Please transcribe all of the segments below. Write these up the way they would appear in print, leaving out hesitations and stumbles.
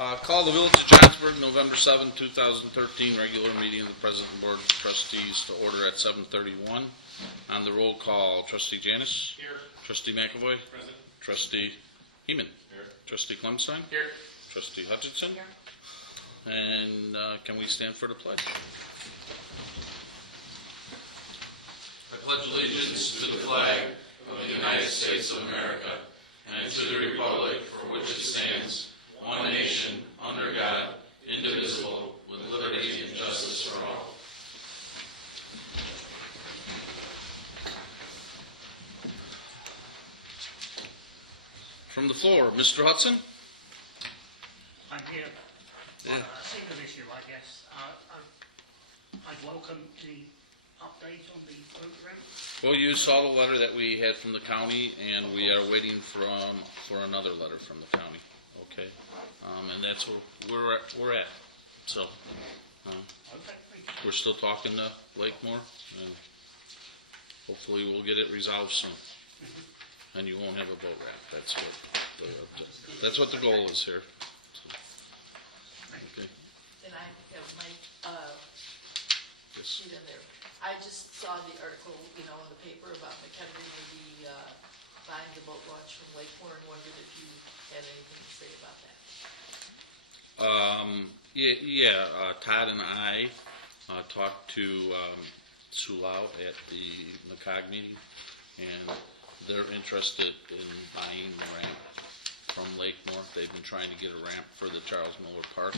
Call the Village of Johnsburg, November 7, 2013, regular meeting of the President and Board of Trustees to order at 7:31. On the roll call, Trustee Janis. Here. Trustee McAvoy. Present. Trustee Heeman. Here. Trustee Clemstein. Here. Trustee Hutchinson. Here. And can we stand for the pledge? I pledge allegiance to the flag of the United States of America and to the republic for which it stands, one nation, under God, indivisible, with liberty and justice for all. From the floor, Mr. Hudson. I'm here Yeah. on a single issue, I guess. I'd welcome the update on the boat rent. Well, you saw the letter that we had from the county, and we are waiting for another letter from the county. Okay, and that's where we're at. So Okay, thank you. we're still talking to Lakemore, and hopefully we'll get it resolved soon. And you won't have a boat ramp. That's what the goal is here. Okay. And I have my Yes. sheet in there. I just saw the article, in the paper about McHenry maybe buying the boat launch from Lakemore and wondered if you had anything to say about that. Todd and I talked to Sue Lau at the McCog meeting, and they're interested in buying the ramp from Lakemore. They've been trying to get a ramp for the Charles Miller Park.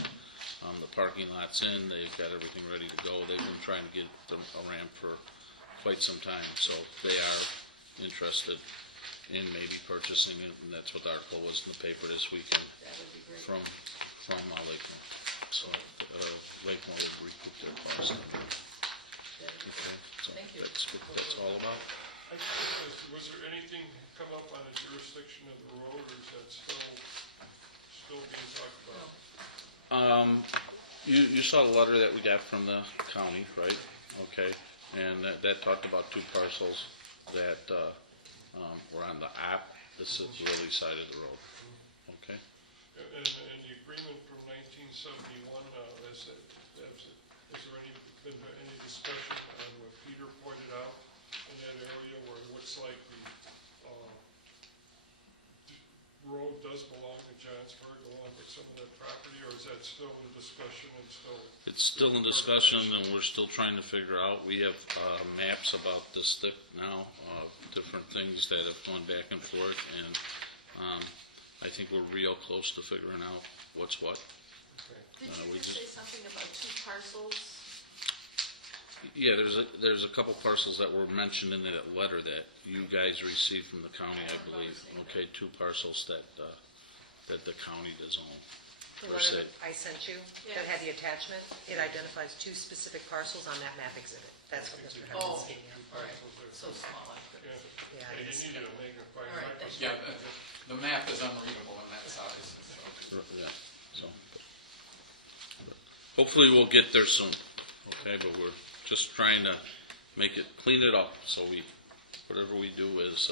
The parking lot's in, they've got everything ready to go. They've been trying to get a ramp for quite some time, so they are interested in maybe purchasing it, and that's what the article was in the paper this weekend That would be great. from Lakemore. So Lakemore would recoup their cost. That would be Okay, great. so Thank you. that's what that's all about. Was there anything come up on the jurisdiction of the road, or is that still being talked about? You saw the letter that we got from the county, right? Okay, and that talked about two parcels that were on the southerly side of the road. Okay. And the agreement from 1971, has there been any discussion on what Peter pointed out in that area where it looks like the road does belong to Johnsburg along with some of that property, or is that still in discussion and still? It's still in discussion, and we're still trying to figure out. We have maps about this thick now, different things that have gone back and forth, and I think we're real close to figuring out what's what. Did we you just just- say something about two parcels? Yeah, there's a couple parcels that were mentioned in that letter that you guys received from the county, I believe. Okay, two parcels that the county does own. The Or letter say- that I sent you, that had the attachment, it identifies two specific parcels on that map exhibit. That's what Mr. Oh, Hutchins gave you. all right, so small, I couldn't Yeah. see. Yeah, Yeah, it's- you need a magnifying All right, microscope. thank Yeah, the map is unreadable in that size. Yeah, so. Hopefully we'll get there soon, okay, but we're just trying to clean it up, so whatever we do is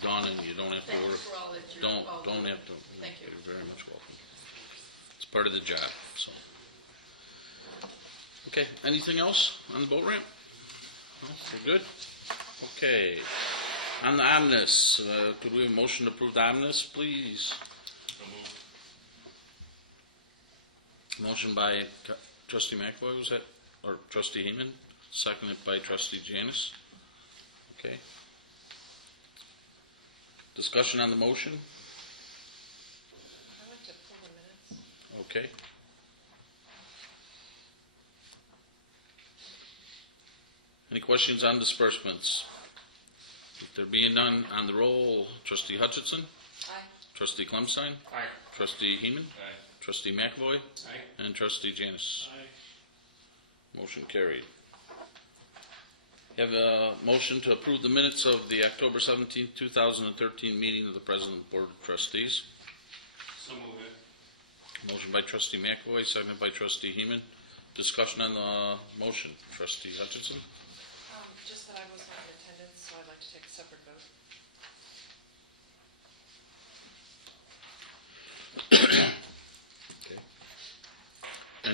done, and you don't have to Thank you worry. for all that you're. Don't all doing. have to. Thank you. You're very much welcome. It's part of the job, so. Okay, anything else on the boat ramp? No, we're good? Okay. On the omnibus, could we have a motion to approve the omnibus, please? Motion by Trustee McAvoy, was that, or Trustee Heeman, seconded by Trustee Janis. Okay. Discussion on the motion? I went to pull the minutes. Okay. Any questions on disbursements? If there being none, on the roll, Trustee Hutchinson, Aye. Trustee Clemstein, Aye. Trustee Heeman, Aye. Trustee McAvoy, Aye. and Trustee Janis. Aye. Motion carried. Have a motion to approve the minutes of the October 17, 2013 meeting of the President Board of Trustees. So move it. Motion by Trustee McAvoy, seconded by Trustee Heeman. Discussion on the motion. Trustee Hutchinson? Just that I was not in attendance, so I'd like to take a separate vote.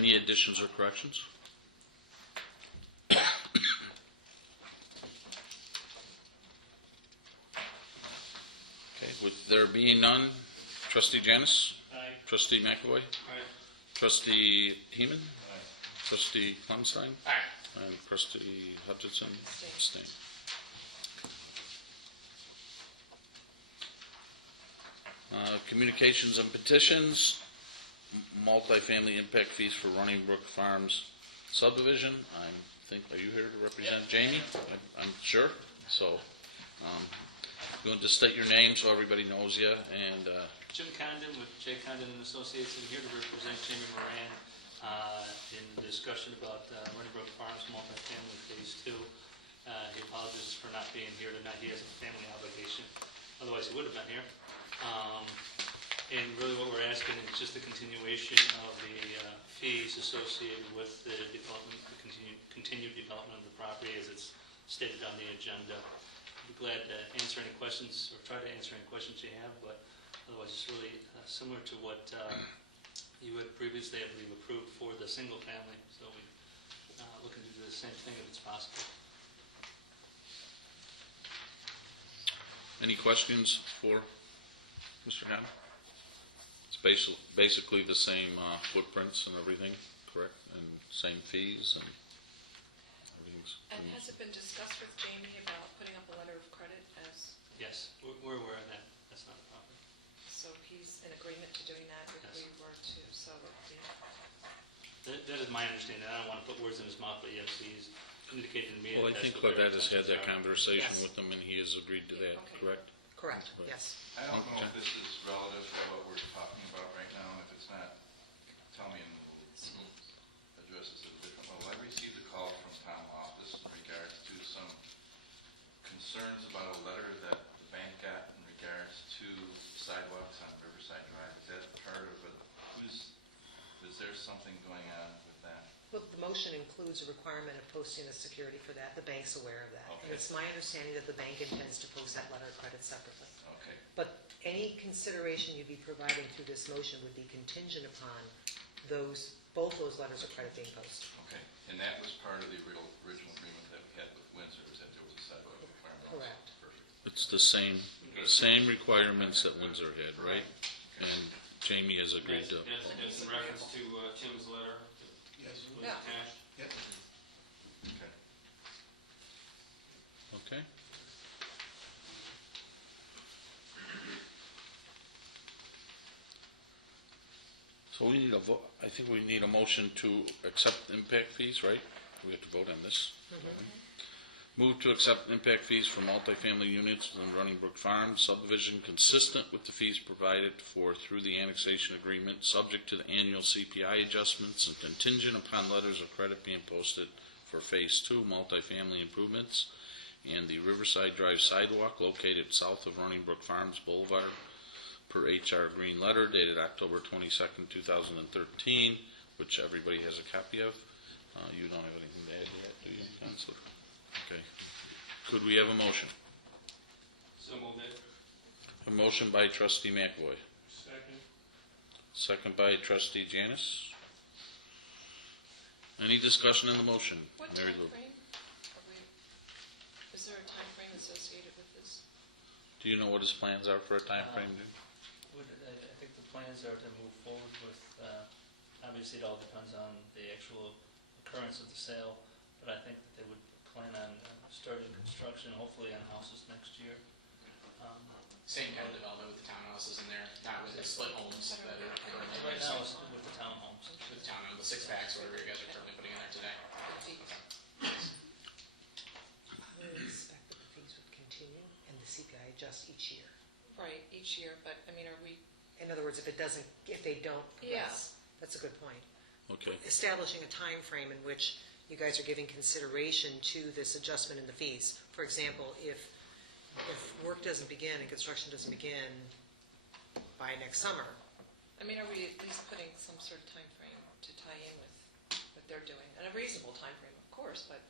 Any additions or corrections? Okay, with there being none, trustee Janice? Aye. Trustee McAvoy? Trustee Heeman? Trustee Kleinstein? And trustee Hutchinson? Abstain. Communications and petitions, multifamily impact fees for Running Brook Farms subdivision. Are you here to represent Jamie? I'm sure. So, you want to state your name so everybody knows you, and Jim Condon with J. Condon and Associates. I'm here to represent Jamie Moran in the discussion about Running Brook Farms multifamily phase 2. He apologizes for not being here tonight. He has a family obligation. Otherwise, he would have been here. And really what we're asking is just a continuation of the fees associated with the development, the continued development of the property as it's stated on the agenda. I'd be glad to answer any questions or try to answer any questions you have, but otherwise it's really similar to what you had previously, I believe, approved for the single family. So we're looking to do the same thing if it's possible. any questions for Mr. Hammond? It's basically the same footprints and everything, correct? And same fees and everything's... And has it been discussed with Jamie about putting up a letter of credit as, Yes, we're aware of that. That's not a problem. so he's in agreement to doing that if Yes. we were to sell it? That is my understanding. I don't want to put words in his mouth, but yes, he's indicated to me Well, I that think that's what their Claudette has had that intentions are. conversation Yes. with him, and he has agreed to that, Okay. correct? Correct, yes. I don't know if this is relative to what we're talking about right now, and if it's not, tell me and we'll address this a different level. I received a call from town office in regards to some concerns about a letter that the bank got in regards to sidewalks on Riverside Drive. Is that part of it? Is there something going on with that? Well, the motion includes a requirement of posting a security for that. The bank's aware of that. And Okay. it's my understanding that the bank intends to post that letter of credit separately. Okay, But any consideration you'd be providing through this motion would be contingent upon both those letters of credit being posted. okay. And that was part of the original agreement that we had with Windsor, is that there was a sidewalk requirement? Correct. Perfect. It's the same requirements that Windsor had, right? And Jamie has agreed to... That's in reference to Tim's letter. Yes. Was Yeah. attached. Yep. Okay. Okay. So we need a vote, I think we need a motion to accept impact fees, right? We have to vote on this. Move to accept impact fees for multifamily units within Running Brook Farms subdivision consistent with the fees provided for through the annexation agreement, subject to the annual CPI adjustments and contingent upon letters of credit being posted for Phase 2 multifamily improvements and the Riverside Drive sidewalk located south of Running Brook Farms Boulevard per HR Green letter dated October 22nd, 2013, which everybody has a copy of. You don't have anything to add to that, do you, Counselor? Okay. Could we have a motion? So moved it. A motion by trustee McAvoy, Second. second by trustee Janice. Any discussion on the motion? What Mary time Lou, frame is there a time frame associated with this? do you know what his plans are for a time frame? I think the plans are to move forward with, obviously it all depends on the actual occurrence of the sale, but I think that they would plan on starting construction, hopefully on houses next year. Same kind of development with the townhouses in there, not with the split homes that are currently Right now it's with the townhomes. with the townhome, the 6 packs, whatever you guys are currently putting in there today. We would expect that the fees would continue and the CPI adjust each year. Right, each year, but, I mean, are we, In other words, if they don't progress. That's a good point. Okay, Establishing a time frame in which you guys are giving consideration to this adjustment in the fees. For example, if work doesn't begin and construction doesn't begin by next summer, I mean, are we at least putting some sort of time frame to tie in with what they're doing? And a reasonable time frame, of course, but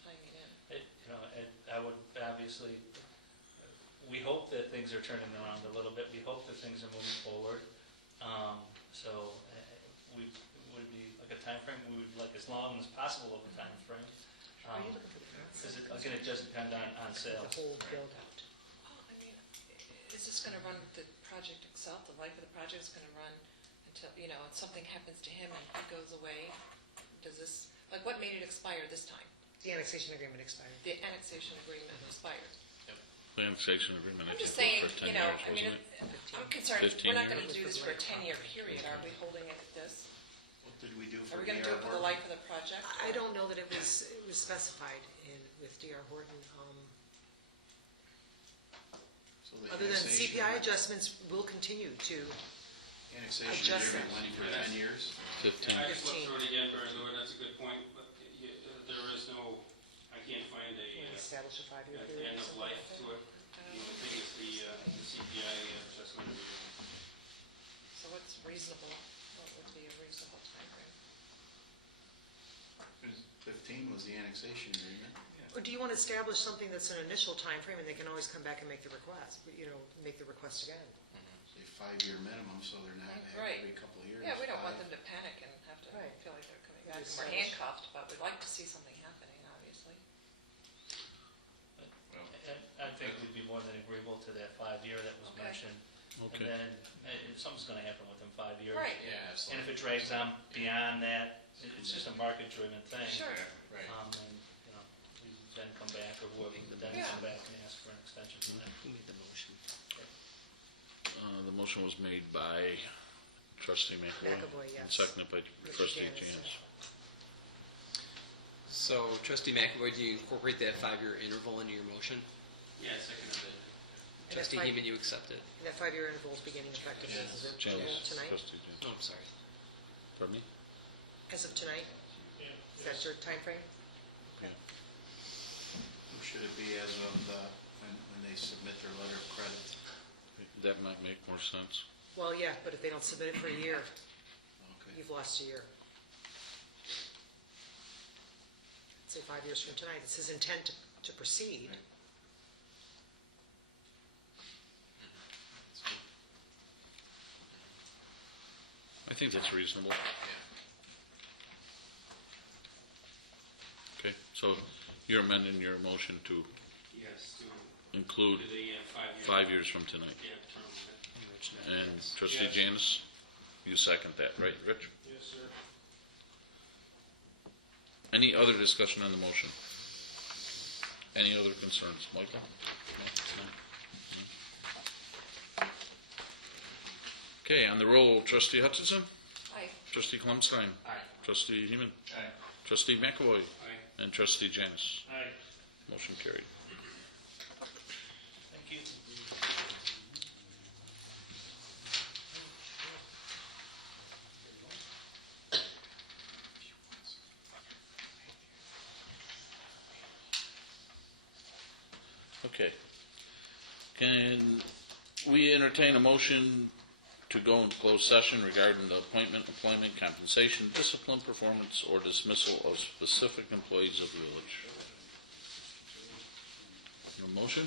tying it in. I would obviously, we hope that things are turning around a little bit. We hope that things are moving forward. So we would be possible of a time frame. Are you looking for the fence? Because again, it does depend on The sales. whole build out. Well, I mean, is this gonna run the project itself, the life of the project is gonna run until, you know, if something happens to him and he goes away? Does this, like, what made it expire this time? The annexation agreement expired. The annexation agreement expired. The annexation agreement, I I'm think, just was saying, for 10 you know, years, I mean, wasn't it? I'm concerned, 15 we're not gonna years? do this for a 10-year period, are we holding it at this? What did we do Are for we gonna do it for the life of the project? I don't know that it was specified in, with DR Horton. So the Other than annexation- CPI adjustments will continue to, Annexation adjust agreement them. went for 10 years. 15. I just 15. looked through it again, Barry Lou, that's a good point, but there is no, I can't find establish a 5-year an period. end or of something life like that. to it. The only thing is the CPI adjustment. So what's reasonable, what would be a reasonable timeframe? 15 was the annexation agreement. Or do you want to establish something that's an initial time frame, and they can always come back and make the request, make the request again? Say 5-year minimum, so they're not Right. every couple of years. Yeah, we don't want 5. them to panic and have to Right. feel like they're coming Yeah, back, and we're establish- handcuffed, but we'd like to see something happening, obviously. I think we'd be more than agreeable to that 5-year that was Okay. mentioned. Okay. And then something's going to happen within 5 years. Right. Yeah, And absolutely. if it drags on beyond that, it's just a market-driven thing. Sure. Right. And, we then come back, or whoever would then Yeah. come back and ask for an extension from that. Who made the motion? The motion was made by trustee McAvoy. McAvoy, yes. And seconded by trustee Janice. Janice. So trustee McAvoy, do you incorporate that 5-year interval into your motion? Yeah, second of it. And Trustee that Heeman, you accept it? And that 5-year interval is beginning effective as of Janice, tonight? trustee Janice. Oh, I'm sorry. Pardon me? As of tonight? Yeah, Is that your timeframe? Okay. Or should it be as of when they submit their letter of credit? That might make more sense. Well, yeah, but if they don't submit it for a year, Okay. you've lost a year. Say 5 years from tonight, it's his intent to proceed. Right. I think that's reasonable. Okay, so you're amending your motion to Yes, to include the 5-year. 5 years from tonight. Yeah, term. And trustee Yes. Janice, you second that, right, Rich? yes, sir. Any other discussion on the motion? Any other concerns? Michael? No? No? Okay, on the roll, trustee Hutchinson, Aye. trustee Clemstein, Aye. trustee Heeman, Aye. trustee McAvoy, Aye. and trustee Janice. Aye. Motion carried. Thank you. Okay. Can we entertain a motion to go into closed session regarding the appointment, employment, compensation, discipline, performance, or dismissal of specific employees of the village? A motion?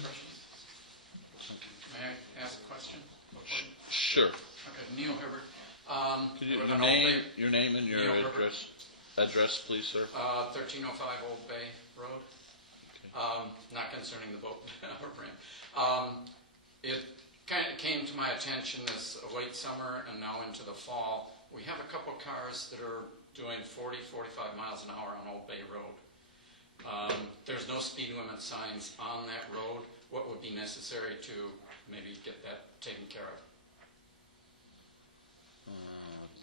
May I ask a question? Sure. Okay, Neil Hibbert. Could you, with your an Old name, Bay- your name and your Neil Herbert. address, please, sir? 1305 Old Bay Road. Not concerning the boat brand. It kind of came to my attention this late summer and now into the fall. We have a couple cars that are doing 40, 45 miles an hour on Old Bay Road. There's no speed limit signs on that road. What would be necessary to maybe get that taken care of?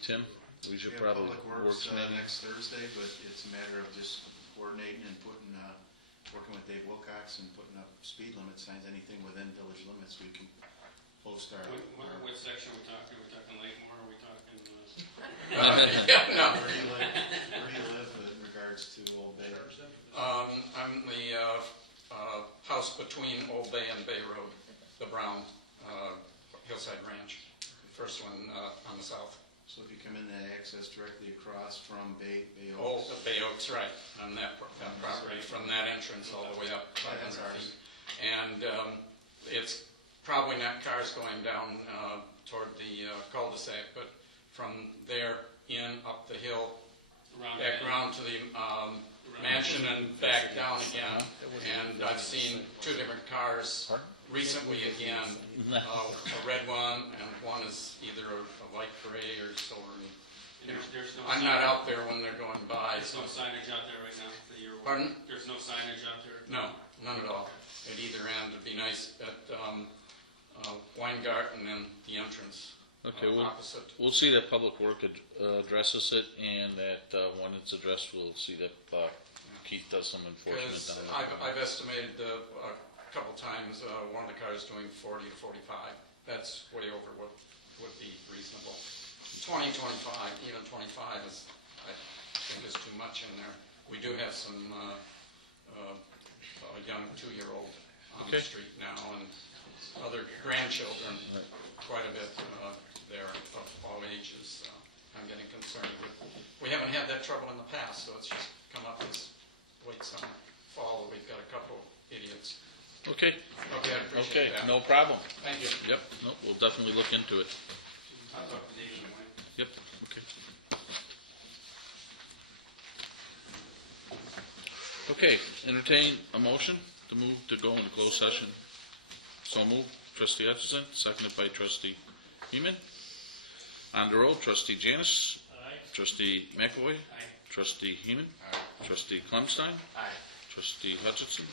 Tim, we should We have probably Public work Works some. next Thursday, but it's a matter of just coordinating and putting, working with Dave Wilcox and putting up speed limit signs, anything within village limits, we can post our. What section are we talking? Are we talking Lakemore, are we talking? Yeah, no. Where do you live in regards to Old Bay? I'm the house between Old Bay and Bay Road, the brown hillside ranch, first one on the south. So if you come in that access directly across from Bay Oh, Oaks. Bay Oaks, right, on that property, from that entrance all the way up 500 That's ours. feet. And it's probably not cars going down toward the cul-de-sac, but from there in up the hill back around to the mansion and back down again. And I've seen two different cars recently again, a red one, and one is either a light gray or silver. And there's no I'm not out there when they're going by. There's no signage out there right now that you're aware of? Pardon? There's no signage out there? No, none at all. At either end, it'd be nice at Weingarten and the entrance Okay, opposite. we'll see that Public Work addresses it, and that when it's addressed, we'll see that Keith does some enforcement Because down there. I've estimated a couple times, one of the cars doing 40 to 45. That's way over what would be reasonable. 20, 25, even 25 is, I think is too much in there. We do have some a young 2-year-old on the Okay. street now, and other grandchildren, quite a bit there of all ages. I'm getting concerned with, we haven't had that trouble in the past, so it's just come up this late summer, fall, we've got a couple idiots. Okay, Okay, I appreciate that. no problem. Thank you. Yep, no, we'll definitely look into it. I'll talk to Dave in the morning. Yep, okay. Okay, entertain a motion to move to go into closed session. So moved, trustee Hutchison, seconded by trustee Heeman. On the roll, trustee Janice. Aye. Trustee McAvoy. Aye. Trustee Heeman. Trustee Clemstein. Aye. Trustee Hutchison.